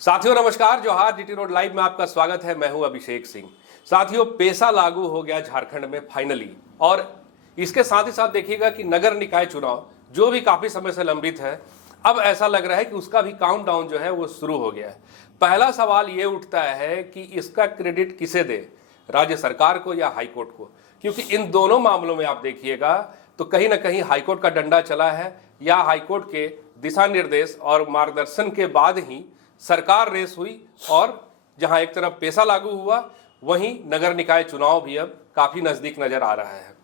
साथियों नमस्कार, जोहार। जीटी रोड लाइव में आपका स्वागत है। मैं हूं अभिषेक सिंह। साथियों, पेसा लागू हो गया झारखंड में फाइनली, और इसके साथ ही साथ देखिएगा कि नगर निकाय चुनाव जो भी काफी समय से लंबित है, अब ऐसा लग रहा है कि उसका भी काउंटडाउन जो है वो शुरू हो गया है। पहला सवाल ये उठता है कि इसका क्रेडिट किसे दे, राज्य सरकार को या हाईकोर्ट को? क्योंकि इन दोनों मामलों में आप देखिएगा तो कहीं ना कहीं हाईकोर्ट का डंडा चला है, या हाईकोर्ट के दिशा निर्देश और मार्गदर्शन के बाद ही सरकार रेस हुई, और जहां एक तरफ पेसा लागू हुआ वहीं नगर निकाय चुनाव भी अब काफी नजदीक नजर आ रहा है।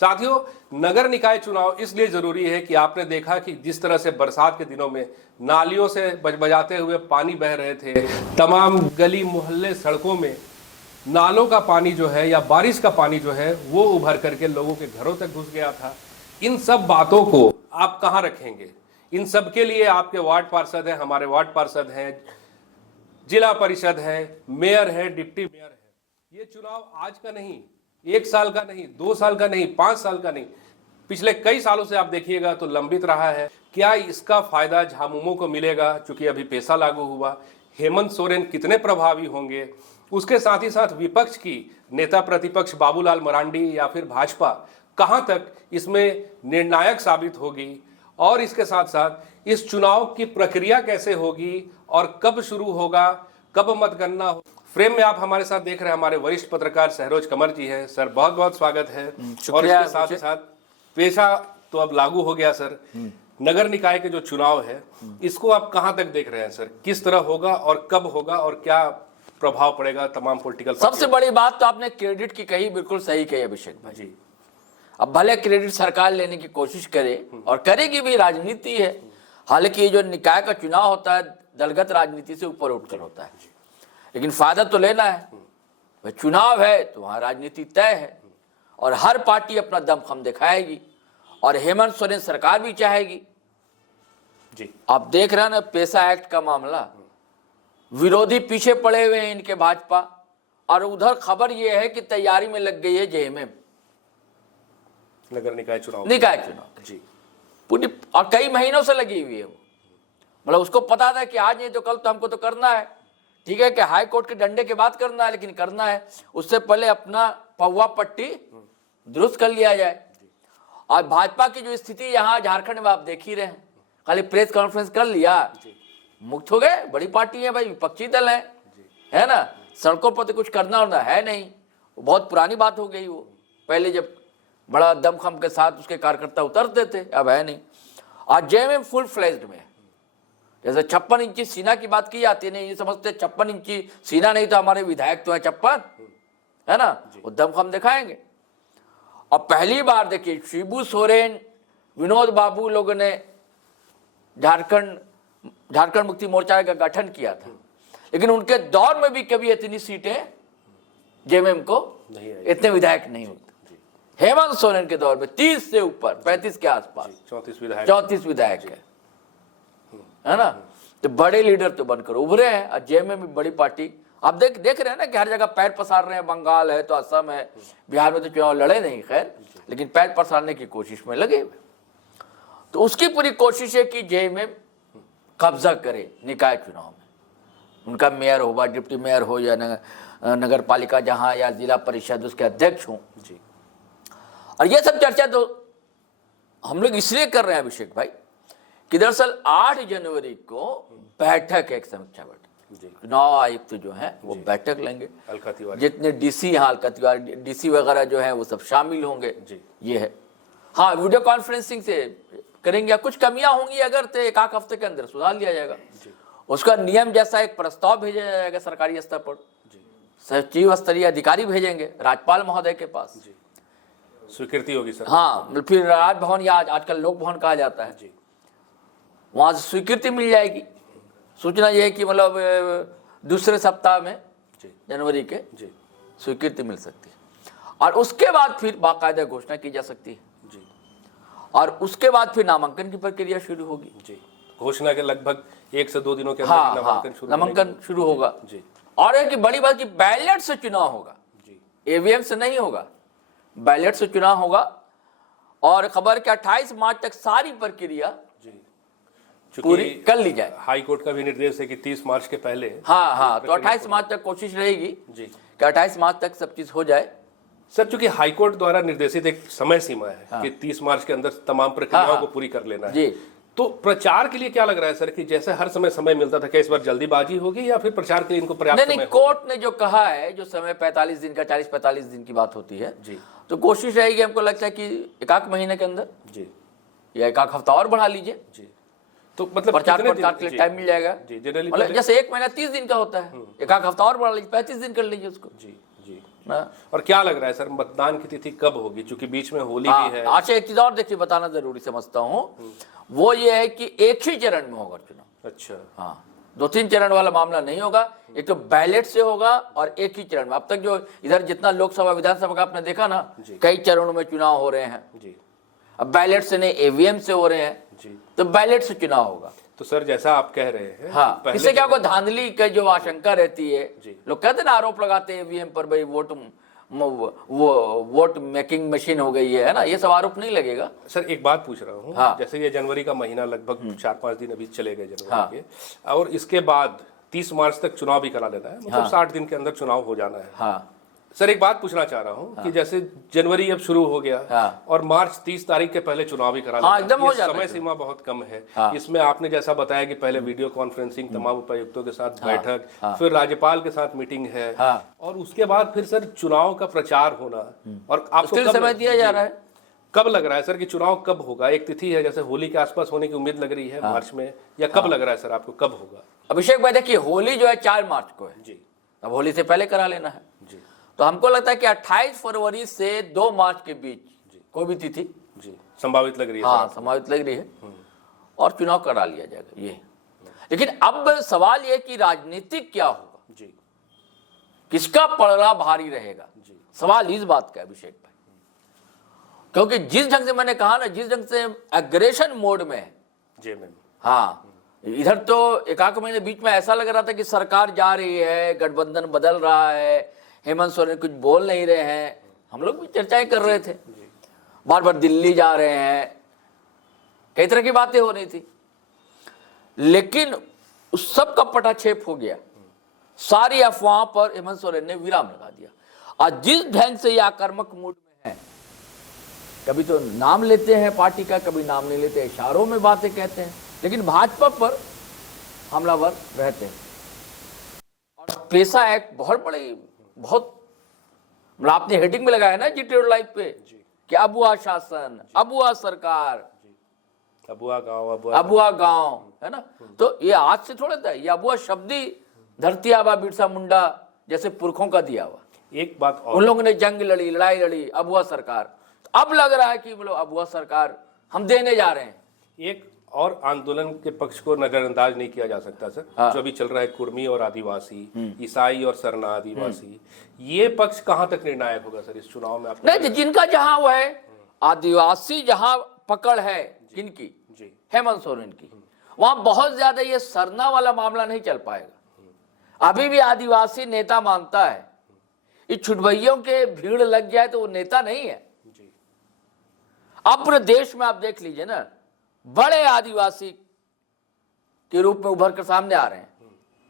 साथियों, नगर निकाय चुनाव इसलिए जरूरी है कि आपने देखा कि जिस तरह से बरसात के दिनों में नालियों से बजबजाते हुए पानी बह रहे थे, तमाम गली मोहल्ले सड़कों में नालों का पानी जो है या बारिश का पानी जो है वो उभर करके लोगों के घरों तक घुस गया था। इन सब बातों को आप कहाँ रखेंगे? इन सब के लिए आपके वार्ड पार्षद हैं, हमारे वार्ड पार्षद हैं, जिला परिषद है, मेयर है, डिप्टी मेयर है। ये चुनाव आज का नहीं, 1 साल का नहीं, 2 साल का नहीं, 5 साल का नहीं, पिछले कई सालों से आप देखिएगा तो लंबित रहा है। क्या इसका फायदा झामुमो को मिलेगा? चूंकि अभी पेसा लागू हुआ, हेमंत सोरेन कितने प्रभावी होंगे? उसके साथ ही साथ विपक्ष की नेता प्रतिपक्ष बाबूलाल मरांडी या फिर भाजपा कहां तक इसमें निर्णायक साबित होगी? और इसके साथ साथ इस चुनाव की प्रक्रिया कैसे होगी और कब शुरू होगा, कब मतगणना हो? फ्रेम में आप हमारे साथ देख रहे हैं हमारे वरिष्ठ पत्रकार सहरोज कमर जी हैं। सर, बहुत बहुत स्वागत है। और इसके साथ ही साथ पेशा तो अब लागू हो गया सर। नगर निकाय के जो चुनाव है इसको आप कहां तक देख रहे हैं सर? किस तरह होगा और कब होगा और क्या प्रभाव पड़ेगा तमाम पॉलिटिकल? सबसे बड़ी बात तो आपने क्रेडिट की कही, बिल्कुल सही कही अभिषेक भाई जी। अब भले क्रेडिट सरकार लेने की कोशिश करे और करेगी भी, राजनीति है। हालांकि ये जो निकाय का चुनाव होता है दलगत राजनीति से ऊपर उठकर होता है, लेकिन फायदा तो लेना है भाई। चुनाव है तो वहां राजनीति तय है और हर पार्टी अपना दमखम दिखाएगी, और हेमंत सोरेन सरकार भी चाहेगी जी। आप देख रहे हैं ना पेसा एक्ट का मामला, विरोधी पीछे पड़े हुए हैं इनके भाजपा, और उधर खबर यह है कि तैयारी में लग गई है जेएमएम, नगर निकाय चुनाव जी पूरी, और कई महीनों से लगी हुई है वो। मतलब उसको पता था कि आज नहीं तो कल तो हमको तो करना है। ठीक है कि हाई कोर्ट के डंडे के बाद करना है, लेकिन करना है, उससे पहले अपना पौवा पट्टी दुरुस्त कर लिया जाए। और भाजपा की जो स्थिति यहाँ झारखंड में आप देख ही रहे हैं, खाली प्रेस कॉन्फ्रेंस कर लिया, मुक्त हो गए। बड़ी पार्टी है भाई, विपक्षी दल है ना, सड़कों पर तो कुछ करना होना है नहीं। वो बहुत पुरानी बात हो गई। वो पहले जब बड़ा दमखम के साथ उसके कार्यकर्ता उतरते थे, अब है नहीं। आज जेएमएम फुल फ्लेज्ड में, जैसे 56 इंची सीना की बात की जाती है, नहीं ये समझते 56 इंची सीना नहीं तो हमारे विधायक तो है 56, है ना, वो दमखम दिखाएंगे। और पहली बार देखिए शिबू सोरेन, विनोद बाबू लोगों ने झारखंड मुक्ति मोर्चा का गठन किया था, लेकिन उनके दौर में भी कभी इतनी सीटें जेएमएम को इतने विधायक नहीं होते। हेमंत सोरेन के दौर में 30 से ऊपर, 35 के आसपास 34 विधायक है ना। तो बड़े लीडर तो बनकर उभरे हैं। और जेएमएम में बड़ी पार्टी आप देख रहे हैं ना कि हर जगह पैर पसार रहे हैं। बंगाल है तो असम है, बिहार में तो चुनाव लड़े नहीं खैर, लेकिन पैर पसारने की कोशिश में लगे हुए। तो उसकी पूरी कोशिश है कि जेएमएम कब्जा करे निकाय चुनाव में। उनका मेयर हो, डिप्टी मेयर हो, या नगर पालिका जहां, या जिला परिषद उसके अध्यक्ष हों जी। और ये सब चर्चा तो हम लोग इसलिए कर रहे हैं अभिषेक भाई कि दरअसल 8 जनवरी को बैठक है, एक समीक्षा बैठक, चुनाव आयुक्त जो है वो बैठक लेंगे। जितने डीसी यहाँ डीसी वगैरह जो है वो सब शामिल होंगे जी। ये है, हाँ, वीडियो कॉन्फ्रेंसिंग से करेंगे। कुछ कमियां होंगी अगर तो 1 हफ्ते के अंदर सुधार लिया जाएगा। उसका नियम जैसा एक प्रस्ताव भेजा जाएगा सरकारी स्तर पर, सचिव स्तरीय अधिकारी भेजेंगे राज्यपाल महोदय के पास, स्वीकृति होगी सर। हाँ, फिर राजभवन या आजकल लोक भवन कहा जाता है जी, वहां से स्वीकृति मिल जाएगी। सूचना यह है कि मतलब दूसरे सप्ताह में जनवरी के स्वीकृति मिल सकती है, और उसके बाद फिर बाकायदा घोषणा की जा सकती है जी। और उसके बाद फिर नामांकन की प्रक्रिया शुरू होगी जी। घोषणा के लगभग 1 से 2 दिनों के अंदर नामांकन शुरू होगा जी। और एक बड़ी बात कि बैलेट से चुनाव होगा जी, ईवीएम से नहीं होगा, बैलेट से चुनाव होगा। और खबर कि 28 मार्च तक सारी प्रक्रिया पूरी कर ली जाए। हाई कोर्ट का भी निर्देश है कि 30 मार्च के पहले। हाँ, तो 28 मार्च तक कोशिश रहेगी जी कि 28 मार्च तक सब चीज हो जाए। सर, चूंकि हाईकोर्ट द्वारा निर्देशित एक समय सीमा है कि 30 मार्च के अंदर तमाम प्रक्रियाओं को पूरी कर लेना है जी। तो प्रचार के लिए क्या लग रहा है सर कि जैसे हर समय मिलता था, क्या इस बार जल्दीबाजी होगी या फिर प्रचार के लिए इनको पर्याप्त समय नहीं, कोर्ट ने जो कहा है, जो समय 45 दिन का, 40-45 दिन की बात होती है जी, तो कोशिश रहेगी, हमको लगता है कि एक आध महीने के अंदर जी या एक आध हफ्ता और बढ़ा लीजिए जी। तो मतलब प्रचार कितने प्रचार के लिए टाइम मिल जाएगा। जी, जनरली मतलब जैसे एक महीना 30 दिन का होता है, एक आध हफ्ता और बढ़ा लीजिए, 35 दिन कर लीजिए उसको। जी जी। हाँ। और क्या लग रहा है सर, मतदान की तिथि कब होगी, चूंकि बीच में होली भी है? अच्छा, एक चीज और देखिए बताना जरूरी समझता हूँ, वो ये है कि एक ही चरण में होगा चुनाव। अच्छा। हाँ, 2-3 चरण वाला मामला नहीं होगा, एक तो बैलेट से होगा और एक ही चरण में। अब तक जो इधर जितना लोकसभा विधानसभा का आपने देखा ना, कई चरणों में चुनाव हो रहे हैं जी। अब बैलेट से नहीं, ईवीएम से हो रहे हैं जी। तो बैलेट से चुनाव होगा। तो सर जैसा आप कह रहे हैं, हाँ, इससे क्या होगा, धांधली की जो आशंका रहती है, जी। लोग कहते हैं ना, आरोप लगाते हैं ईवीएम पर, भाई वोट मेकिंग मशीन हो गई है ना, ये सब आरोप नहीं लगेगा। सर एक बात पूछ रहा हूँ, हाँ। जैसे ये जनवरी का महीना लगभग 4-5 दिन अभी चले गए जनवरी हाँ। के, और इसके बाद 30 मार्च तक चुनाव भी करा लेना है, मतलब 60 दिन के अंदर चुनाव हो जाना है। हाँ, सर एक बात पूछना चाह रहा हूँ कि जैसे जनवरी अब शुरू हो गया और मार्च 30 तारीख के पहले चुनाव भी करा लेना है, एकदम हो ये जाता समय है। सीमा बहुत कम है। इसमें आपने जैसा बताया कि पहले वीडियो कॉन्फ्रेंसिंग, तमाम उपायुक्तों के साथ बैठक, फिर राज्यपाल के साथ मीटिंग है, और उसके बाद फिर सर चुनाव का प्रचार होना, और आपको उसके लिए समय दिया जा रहा है। कब लग रहा है सर कि चुनाव कब होगा? एक तिथि है, जैसे होली के आसपास होने की उम्मीद लग रही है मार्च में, या कब लग रहा है सर आपको, कब होगा? अभिषेक भाई देखिए, होली जो है 4 मार्च को है जी। अब होली से पहले करा लेना है जी तो हमको लगता है कि 28 फरवरी से 2 मार्च के बीच कोई भी तिथि जी संभावित लग रही है। हाँ, संभावित लग रही है और चुनाव करा लिया जाएगा ये। लेकिन अब सवाल ये कि राजनीतिक क्या होगा, जी, किसका पलड़ा भारी रहेगा, जी, सवाल इस बात का अभिषेक भाई, क्योंकि जिस ढंग से मैंने कहा ना, जिस ढंग से एग्रेशन मोड में है, जी मैम, हाँ, इधर तो एक आध महीने बीच में ऐसा लग रहा था कि सरकार जा रही है, गठबंधन बदल रहा है, हेमंत सोरेन कुछ बोल नहीं रहे हैं, हम लोग भी चर्चाएं कर रहे थे, बार बार दिल्ली जा रहे हैं, कई तरह की बातें हो रही थी, लेकिन उस सब का पटाक्षेप हो गया, सारी अफवाहों पर हेमंत सोरेन ने विराम लगा दिया। और जिस ढंग से ये आक्रामक मूड में है, कभी तो नाम लेते हैं पार्टी का, कभी नाम नहीं लेते, इशारों में बातें कहते हैं, लेकिन भाजपा पर हमलावर रहते हैं। और पेशा एक्ट बहुत मतलब आपने हेडिंग में लगाया ना जीटी रोड लाइव पे कि अबुआ शासन, अबुआ सरकार, अबुआ गांव है ना, तो ये आज से थोड़ा था, ये अबुआ शब्द ही धरती आबा बिरसा मुंडा जैसे पुरखों का दिया हुआ। एक बात और, उन लोगों ने जंग लड़ी, लड़ाई लड़ी, अबुआ सरकार, अब लग रहा है कि बोलो अबुआ सरकार हम देने जा रहे हैं। एक और आंदोलन के पक्ष को नजरअंदाज नहीं किया जा सकता सर, जो अभी चल रहा है, कुर्मी और आदिवासी, ईसाई और सरना आदिवासी, ये पक्ष कहां तक निर्णायक होगा सर इस चुनाव में? आपको नहीं, जिनका जहां वो है, आदिवासी जहां पकड़ है किनकी, जी, हेमंत सोरेन की, वहां बहुत ज्यादा ये सरना वाला मामला नहीं चल पाएगा। अभी भी आदिवासी नेता मानता है, इस छुटभइयों के भीड़ लग जाए तो वो नेता नहीं है। अब पूरे देश में आप देख लीजिए ना, बड़े आदिवासी के रूप में उभर कर सामने आ रहे हैं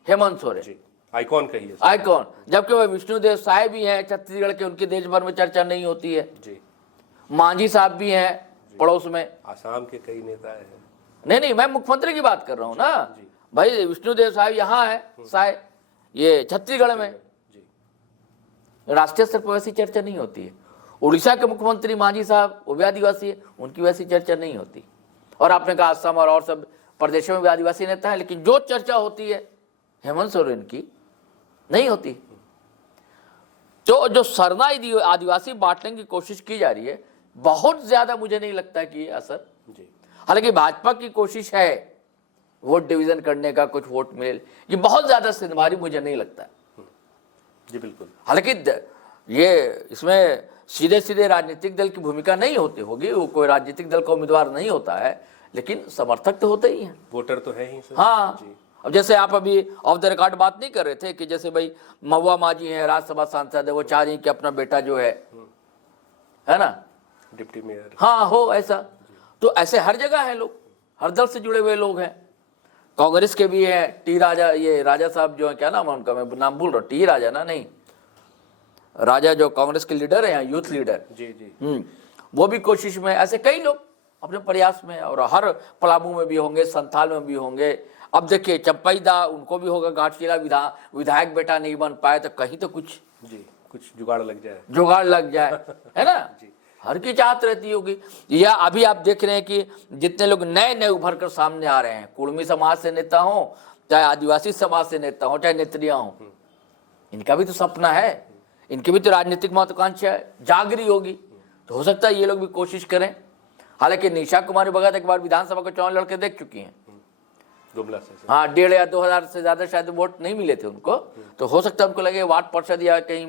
हेमंत सोरेन, आइकॉन कहिए, आइकॉन, जबकि वह विष्णुदेव साय भी हैं छत्तीसगढ़ के, उनकी देश भर में चर्चा नहीं होती है जी, मांझी साहब भी हैं पड़ोस में, आसाम के कई नेता हैं। नहीं, मैं मुख्यमंत्री की बात कर रहा हूं ना भाई, विष्णुदेव साहब यहाँ है, साय ये छत्तीसगढ़ में, राष्ट्रीय स्तर पर वैसी चर्चा नहीं होती है। उड़ीसा के मुख्यमंत्री मांझी साहब, वो भी आदिवासी है, उनकी वैसी चर्चा नहीं होती। और आपने कहा असम और सब प्रदेशों में भी आदिवासी नेता है, लेकिन जो चर्चा होती है हेमंत सोरेन की नहीं होती। तो जो सरना आदिवासी बांटने की कोशिश की जा रही है, बहुत ज्यादा मुझे नहीं लगता कि ये असर, हालांकि भाजपा की कोशिश है वोट डिवीजन करने का, कुछ वोट मिले, ये बहुत ज्यादा सिंधमारी मुझे नहीं लगता है। जी बिल्कुल, हालांकि ये इसमें सीधे सीधे राजनीतिक दल की भूमिका नहीं होती होगी, वो कोई राजनीतिक दल का उम्मीदवार नहीं होता है, लेकिन समर्थक तो होते ही हैं, वोटर तो है ही सर। हाँ जी। अब जैसे आप अभी ऑफ द रिकॉर्ड बात नहीं कर रहे थे कि जैसे भाई महुआ मांझी हैं, राज्यसभा सांसद है, वो चाह रही कि अपना बेटा जो है ना डिप्टी मेयर, हाँ हो, ऐसा तो ऐसे हर जगह है लोग, हर दल से जुड़े हुए लोग हैं, कांग्रेस के भी है टी राजा, ये राजा साहब जो है, क्या नाम है उनका, मैं नाम भूल रहा हूँ, टी राजा ना, नहीं राजा जो कांग्रेस के लीडर है यहाँ, यूथ लीडर। जी वो भी कोशिश में, ऐसे कई लोग अपने प्रयास में, और हर पलामू में भी होंगे, संथाल में भी होंगे। अब देखिए चंपईदा, उनको भी होगा घाटशिला विधायक बेटा नहीं बन पाए तो कहीं तो कुछ जुगाड़ लग जाए है ना। हर की चाहत रहती होगी। या अभी आप देख रहे हैं कि जितने लोग नए नए उभर कर सामने आ रहे हैं, कुर्मी समाज से नेता हो, चाहे आदिवासी समाज से नेता हो, चाहे नेत्रियां हो, इनका भी तो सपना है, इनकी भी तो राजनीतिक महत्वाकांक्षा जाग रही होगी। तो हो सकता है ये लोग भी कोशिश करें। हालांकि निशा कुमारी भगत एक बार विधानसभा का चुनाव लड़के देख चुकी हैं, हाँ 1,500 या 2,000 से ज्यादा शायद वोट नहीं मिले थे उनको। तो हो सकता है उनको लगे वार्ड पार्षद या कहीं,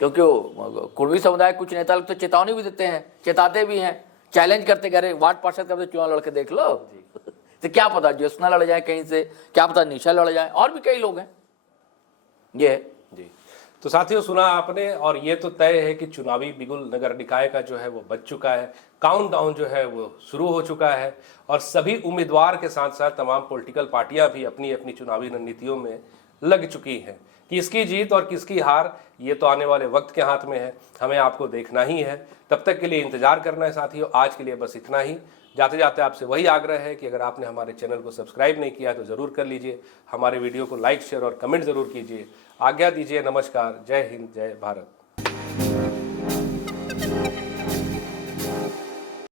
क्योंकि वो कुर्मी समुदाय कुछ नेता लोग तो चेतावनी भी देते हैं, चेताते भी हैं, चैलेंज करते कह रहे वार्ड पार्षद का तो चुनाव लड़के देख लो। तो क्या पता ज्योत्सना लड़ जाए कहीं से, क्या पता निशा लड़ जाए, और भी कई लोग हैं ये जी। तो साथियों सुना आपने, और ये तो तय है कि चुनावी बिगुल नगर निकाय का जो है वो बज चुका है, काउंटडाउन जो है वो शुरू हो चुका है, और सभी उम्मीदवार के साथ साथ तमाम पॉलिटिकल पार्टियां भी अपनी अपनी चुनावी रणनीतियों में लग चुकी हैं। किसकी जीत और किसकी हार ये तो आने वाले वक्त के हाथ में है, हमें आपको देखना ही है। तब तक के लिए इंतजार करना है साथियों। आज के लिए बस इतना ही। जाते जाते आपसे वही आग्रह है कि अगर आपने हमारे चैनल को सब्सक्राइब नहीं किया तो ज़रूर कर लीजिए, हमारे वीडियो को लाइक शेयर और कमेंट ज़रूर कीजिए। आज्ञा दीजिए, नमस्कार, जय हिंद, जय भारत।